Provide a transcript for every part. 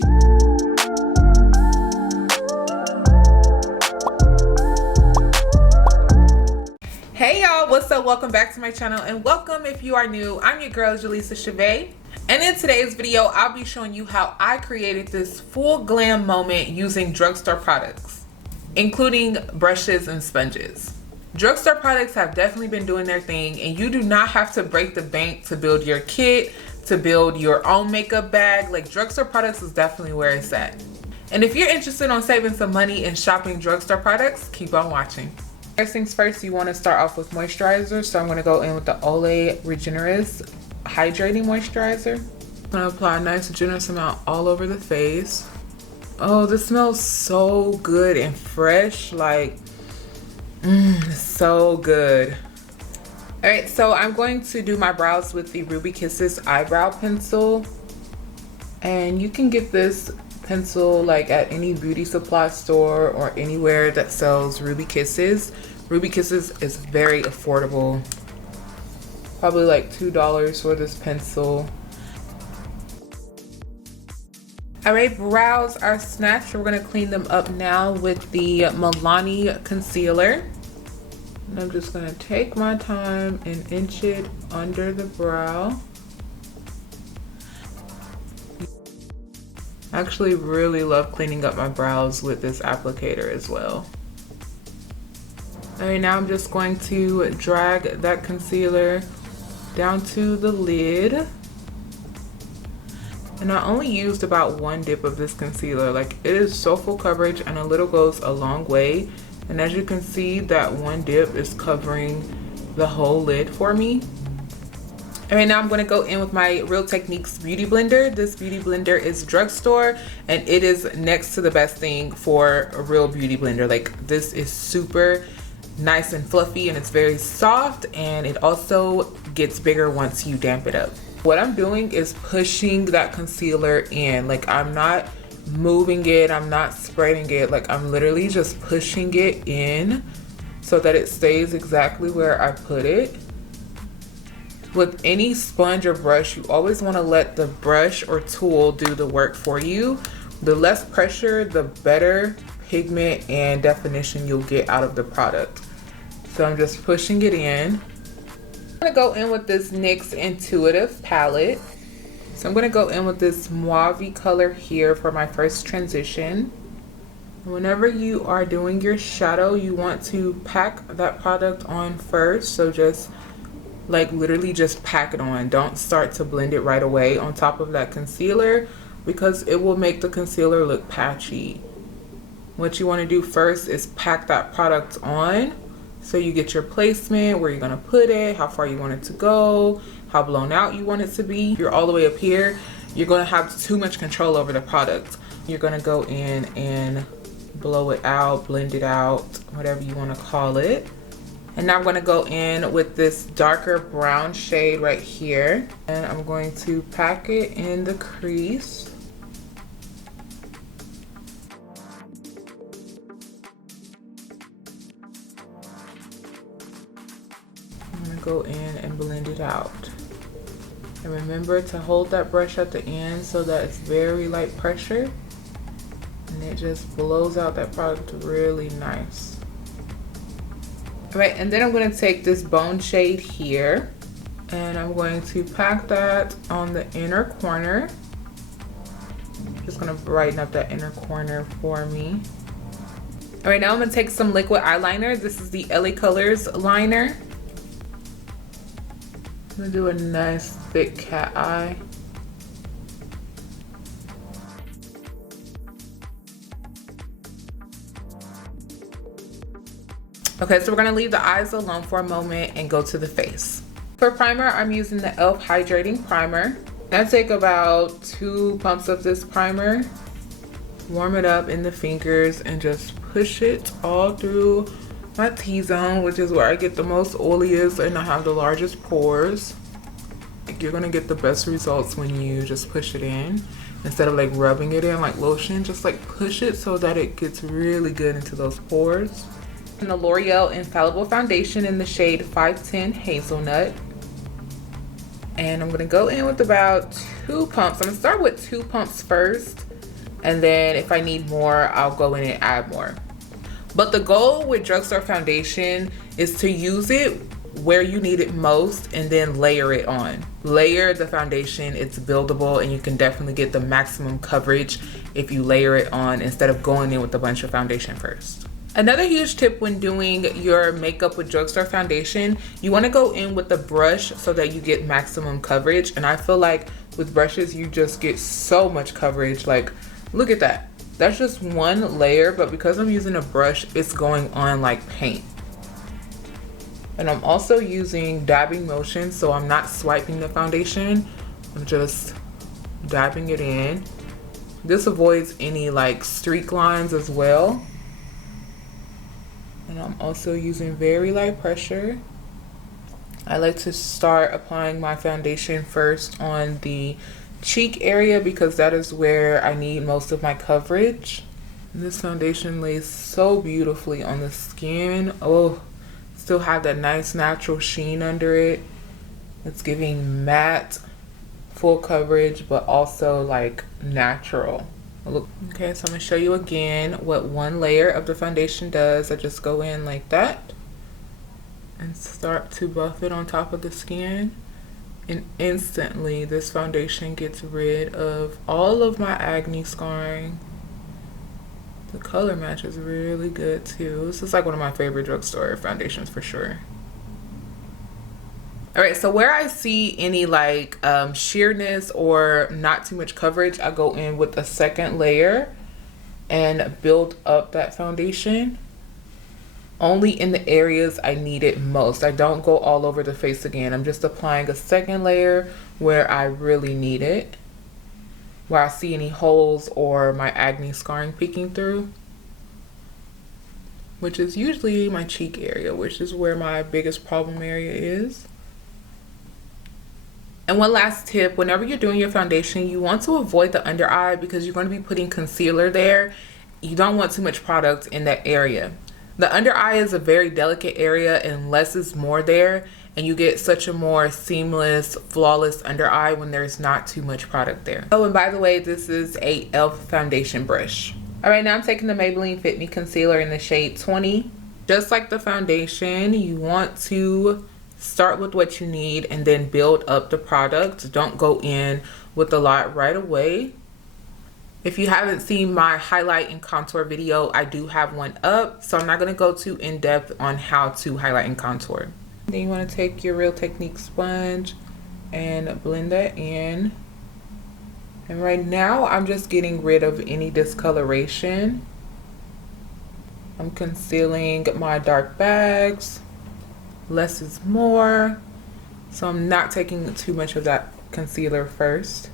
Hey y'all, what's up? Welcome back to my channel, and welcome if you are new. I'm your girl Jaleesa Chavez, and in today's video I'll be showing you how I created this full glam moment using drugstore products, including brushes and sponges. Drugstore products have definitely been doing their thing, and you do not have to break the bank to build your kit, to build your own makeup bag. Like, drugstore products is definitely where it's at. And if you're interested on saving some money and shopping drugstore products, keep on watching. First things first, you want to start off with moisturizer. So I'm going to go in with the Olay Regenerist Hydrating Moisturizer. I'm going to apply a nice generous amount all over the face. Oh, this smells so good and fresh. Like, so good. All right, so I'm going to do my brows with the Ruby Kisses eyebrow pencil. And you can get this pencil like at any beauty supply store or anywhere that sells Ruby Kisses. Ruby Kisses is very affordable, probably like $2 for this pencil. All right, brows are snatched. We're gonna clean them up now with the Milani concealer. And I'm just gonna take my time and inch it under the brow. I actually really love cleaning up my brows with this applicator as well. All right, now I'm just going to drag that concealer down to the lid. And I only used about one dip of this concealer. Like, it is so full coverage and a little goes a long way. And as you can see, that one dip is covering the whole lid for me. All right, now I'm going to go in with my Real Techniques Beauty Blender. This beauty blender is drugstore, and it is next to the best thing for a real beauty blender. Like, this is super nice and fluffy, and it's very soft, and it also gets bigger once you damp it up. What I'm doing is pushing that concealer in. Like, I'm not moving it, I'm not spreading it. Like, I'm literally just pushing it in so that it stays exactly where I put it. With any sponge or brush, you always want to let the brush or tool do the work for you. The less pressure, the better pigment and definition you'll get out of the product. So I'm just pushing it in. I'm going to go in with this NYX Intuitive palette. So I'm going to go in with this mauve color here for my first transition. Whenever you are doing your shadow, you want to pack that product on first. So just like literally just pack it on. Don't start to blend it right away on top of that concealer, because it will make the concealer look patchy. What you want to do first is pack that product on so you get your placement, where you're going to put it, how far you want it to go, how blown out you want it to be. If you're all the way up here, you're going to have too much control over the product. You're going to go in and blow it out, blend it out, whatever you want to call it. And now I'm going to go in with this darker brown shade right here, and I'm going to pack it in the crease. I'm going to go in and blend it out. And remember to hold that brush at the end so that it's very light pressure, and it just blows out that product really nice. All right, and then I'm going to take this bone shade here, and I'm going to pack that on the inner corner. Just going to brighten up that inner corner for me. All right, now I'm going to take some liquid eyeliner. This is the LA Colors liner. I'm going to do a nice thick cat eye. Okay, so we're gonna leave the eyes alone for a moment and go to the face. For primer, I'm using the e.l.f. Hydrating Primer. I take about 2 pumps of this primer, warm it up in the fingers, and just push it all through my T-zone, which is where I get the most oiliest and I have the largest pores. Like, you're gonna get the best results when you just push it in. Instead of like rubbing it in like lotion, just like push it so that it gets really good into those pores. And the L'Oreal Infallible Foundation in the shade 510 Hazelnut. And I'm gonna go in with about 2 pumps. I'm gonna start with 2 pumps first, And then if I need more, I'll go in and add more. But the goal with drugstore foundation is to use it where you need it most and then layer it on. Layer the foundation, it's buildable, and you can definitely get the maximum coverage if you layer it on instead of going in with a bunch of foundation first. Another huge tip when doing your makeup with drugstore foundation, you want to go in with a brush so that you get maximum coverage. And I feel like with brushes, you just get so much coverage. Like, look at that. That's just one layer, but because I'm using a brush, it's going on like paint. And I'm also using dabbing motion, so I'm not swiping the foundation. I'm just dabbing it in. This avoids any like streak lines as well. And I'm also using very light pressure. I like to start applying my foundation first on the cheek area because that is where I need most of my coverage. And this foundation lays so beautifully on the skin. Oh, still have that nice natural sheen under it. It's giving matte, full coverage, but also like natural. Look. Okay, so I'm gonna show you again what one layer of the foundation does. I just go in like that and start to buff it on top of the skin. And instantly this foundation gets rid of all of my acne scarring. The color match is really good too. This is like one of my favorite drugstore foundations for sure. All right, so where I see any like sheerness or not too much coverage, I go in with a second layer and build up that foundation. Only in the areas I need it most. I don't go all over the face again. I'm just applying a second layer where I really need it, where I see any holes or my acne scarring peeking through, which is usually my cheek area, which is where my biggest problem area is. And one last tip, whenever you're doing your foundation, you want to avoid the under eye because you're going to be putting concealer there. You don't want too much product in that area. The under eye is a very delicate area, and less is more there, and you get such a more seamless, flawless under eye when there's not too much product there. Oh, and by the way, this is a e.l.f. foundation brush. All right, now I'm taking the Maybelline Fit Me concealer in the shade 20. Just like the foundation, you want to start with what you need and then build up the product. Don't go in with a lot right away. If you haven't seen my highlight and contour video, I do have one up, so I'm not going to go too in depth on how to highlight and contour. Then you want to take your Real Technique sponge and blend that in. And right now I'm just getting rid of any discoloration. I'm concealing my dark bags. Less is more, so I'm not taking too much of that concealer first.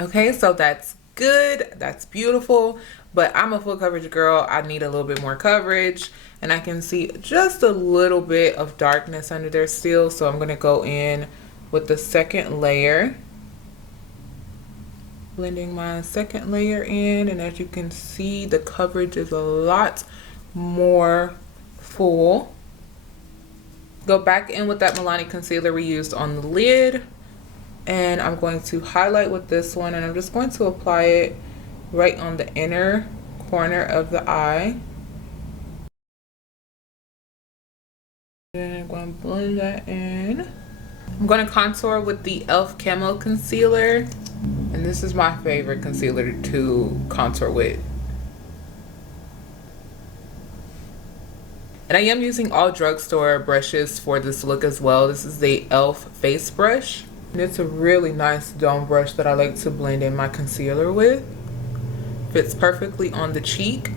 Okay, so that's good, that's beautiful, but I'm a full coverage girl. I need a little bit more coverage, and I can see just a little bit of darkness under there still, so I'm gonna go in with the second layer, blending my second layer in, and as you can see, the coverage is a lot more full. Go back in with that Milani concealer we used on the lid, and I'm going to highlight with this one, and I'm just going to apply it right on the inner corner of the eye. And I'm going to blend that in. I'm going to contour with the e.l.f. Camo Concealer, and this is my favorite concealer to contour with. And I am using all drugstore brushes for this look as well. This is the e.l.f. face brush. And it's a really nice dome brush that I like to blend in my concealer with. Fits perfectly on the cheek.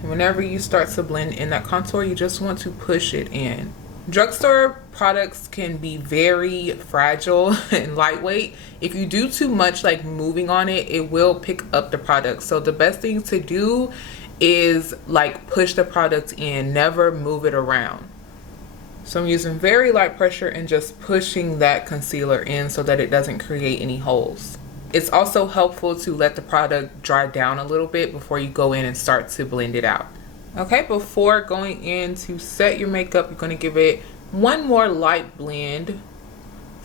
And whenever you start to blend in that contour, you just want to push it in. Drugstore products can be very fragile and lightweight. If you do too much like moving on it, it will pick up the product. So the best thing to do is like push the product in, never move it around. So I'm using very light pressure and just pushing that concealer in so that it doesn't create any holes. It's also helpful to let the product dry down a little bit before you go in and start to blend it out. Okay, before going in to set your makeup, you're going to give it one more light blend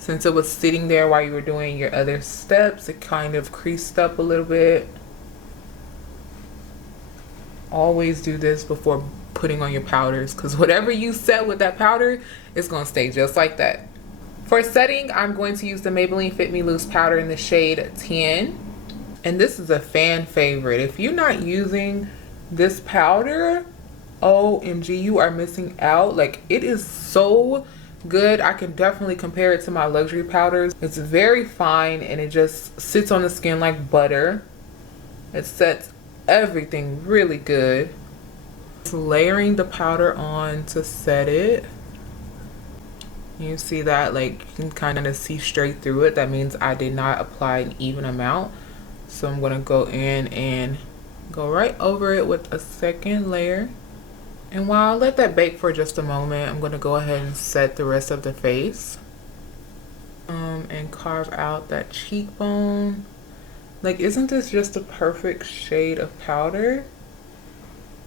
since it was sitting there while you were doing your other steps, it kind of creased up a little bit. Always do this before putting on your powders, because whatever you set with that powder is going to stay just like that. For setting, I'm going to use the Maybelline Fit Me Loose powder in the shade 10. And this is a fan favorite. If you're not using this powder, OMG, you are missing out. Like, it is so good. I can definitely compare it to my luxury powders. It's very fine and it just sits on the skin like butter. It sets everything really good. Layering the powder on to set it. You see that, like, you can kind of see straight through it. That means I did not apply an even amount. So I'm gonna go in and go right over it with a second layer. And while I let that bake for just a moment, I'm gonna go ahead and set the rest of the face. And carve out that cheekbone. Like, isn't this just a perfect shade of powder?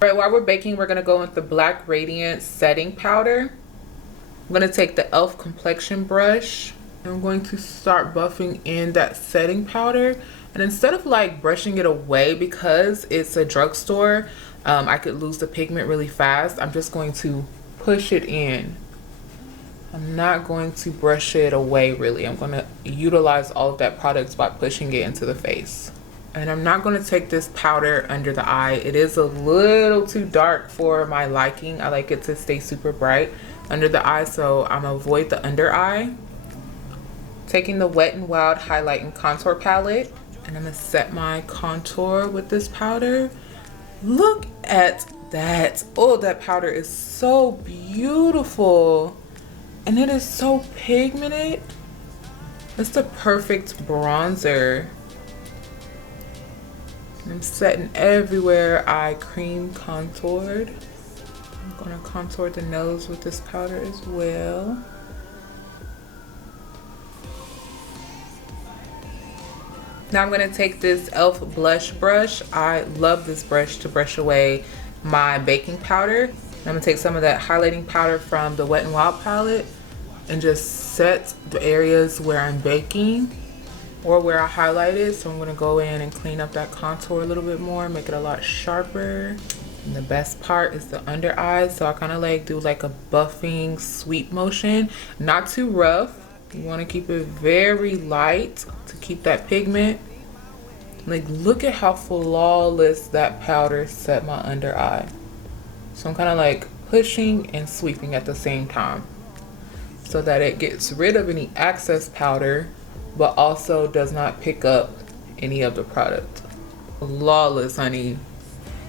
All right, while we're baking, we're gonna go with the Black Radiance setting powder. I'm gonna take the e.l.f. complexion brush. I'm going to start buffing in that setting powder. And instead of like brushing it away, because it's a drugstore, I could lose the pigment really fast. I'm just going to push it in. I'm not going to brush it away really. I'm going to utilize all of that product by pushing it into the face. And I'm not going to take this powder under the eye. It is a little too dark for my liking. I like it to stay super bright under the eye, so I'm going to avoid the under eye. Taking the Wet n Wild Highlight and Contour palette, and I'm going to set my contour with this powder. Look at that. Oh, that powder is so beautiful. And it is so pigmented. It's the perfect bronzer. I'm setting everywhere I cream contoured. I'm going to contour the nose with this powder as well. Now I'm going to take this e.l.f. blush brush. I love this brush to brush away my baking powder. I'm going to take some of that highlighting powder from the Wet n Wild palette and just set the areas where I'm baking or where I highlighted. So I'm going to go in and clean up that contour a little bit more, make it a lot sharper. And the best part is the under eye. So I kind of like do like a buffing sweep motion, not too rough. You want to keep it very light to keep that pigment. Like, look at how flawless that powder set my under eye. So I'm kind of like pushing and sweeping at the same time so that it gets rid of any excess powder but also does not pick up any of the product. Flawless, honey.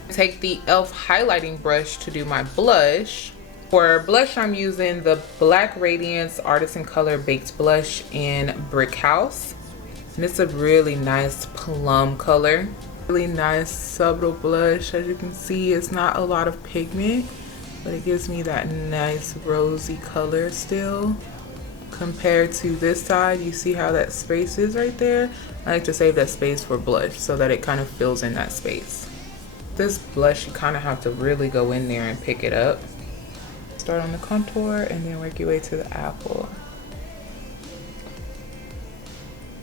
Take the e.l.f. highlighting brush to do my blush. For blush, I'm using the Black Radiance Artisan Color Baked Blush in Brick House. And it's a really nice plum color. Really nice subtle blush. As you can see, it's not a lot of pigment, but it gives me that nice rosy color still. Compared to this side, you see how that space is right there? I like to save that space for blush so that it kind of fills in that space. This blush, you kind of have to really go in there and pick it up. Start on the contour and then work your way to the apple.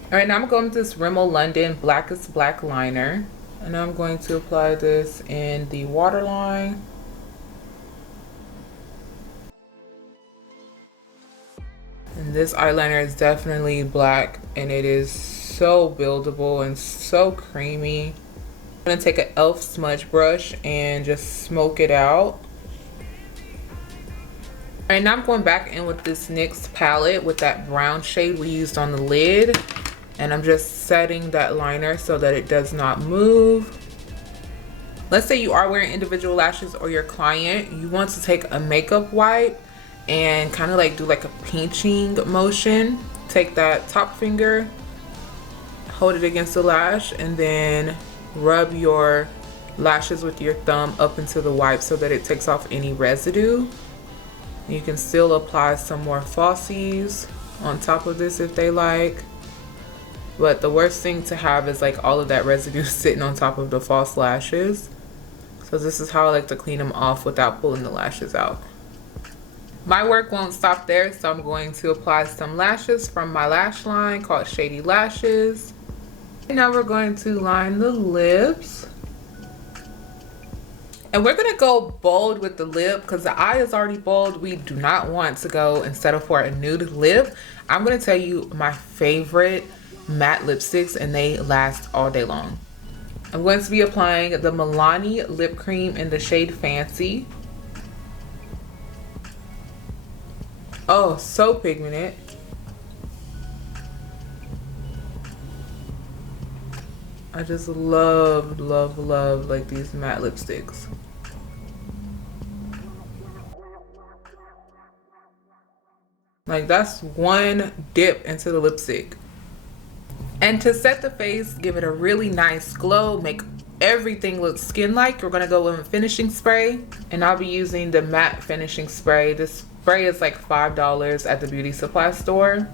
All right, now I'm going with this Rimmel London Blackest Black Liner. And I'm going to apply this in the waterline. And this eyeliner is definitely black and it is so buildable and so creamy. I'm gonna take an e.l.f. smudge brush and just smoke it out. All right, now I'm going back in with this NYX palette with that brown shade we used on the lid. And I'm just setting that liner so that it does not move. Let's say you are wearing individual lashes or your client, you want to take a makeup wipe and kind of like do like a pinching motion. Take that top finger, hold it against the lash, and then rub your lashes with your thumb up into the wipe so that it takes off any residue. You can still apply some more falsies on top of this if they like. But the worst thing to have is like all of that residue sitting on top of the false lashes. So this is how I like to clean them off without pulling the lashes out. My work won't stop there, so I'm going to apply some lashes from my lash line called Shady Lashes. And now we're going to line the lips. And we're gonna go bold with the lip because the eye is already bold. We do not want to go and settle for a nude lip. I'm gonna tell you my favorite matte lipsticks, and they last all day long. I'm going to be applying the Milani lip cream in the shade Fancy. Oh, so pigmented. I just love, love, love like these matte lipsticks. Like that's one dip into the lipstick. And to set the face, give it a really nice glow, make everything look skin-like, we're gonna go with a finishing spray. And I'll be using the matte finishing spray. This spray is like $5 at the beauty supply store.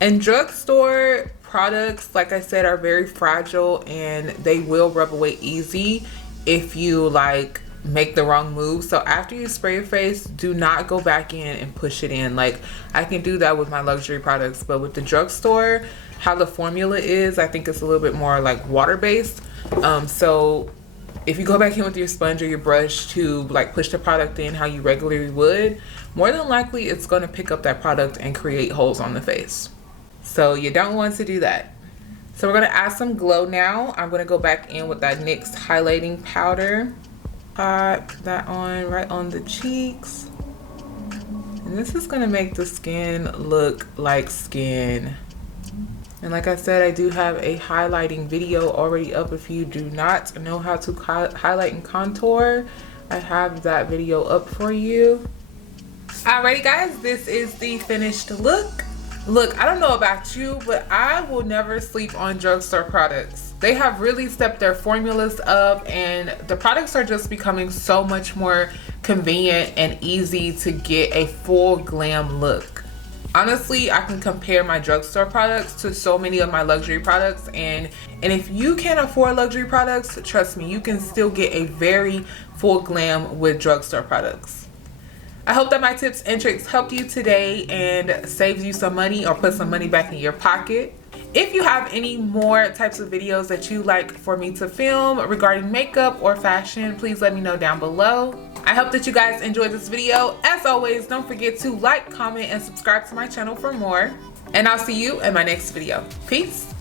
And drugstore products, like I said, are very fragile and they will rub away easy if you like make the wrong move. So after you spray your face, do not go back in and push it in. Like I can do that with my luxury products, but with the drugstore, how the formula is, I think it's a little bit more like water-based. So if you go back in with your sponge or your brush to like push the product in how you regularly would, more than likely it's going to pick up that product and create holes on the face. So you don't want to do that. So we're going to add some glow now. I'm going to go back in with that NYX highlighting powder. Put that on right on the cheeks. And this is going to make the skin look like skin. And like I said, I do have a highlighting video already up. If you do not know how to highlight and contour, I have that video up for you. Alrighty guys, this is the finished look. Look, I don't know about you, but I will never sleep on drugstore products. They have really stepped their formulas up and the products are just becoming so much more convenient and easy to get a full glam look. Honestly, I can compare my drugstore products to so many of my luxury products, and if you can't afford luxury products, trust me, you can still get a very full glam with drugstore products. I hope that my tips and tricks helped you today and saved you some money or put some money back in your pocket. If you have any more types of videos that you like for me to film regarding makeup or fashion, please let me know down below. I hope that you guys enjoyed this video. As always, don't forget to like, comment, and subscribe to my channel for more. And I'll see you in my next video. Peace.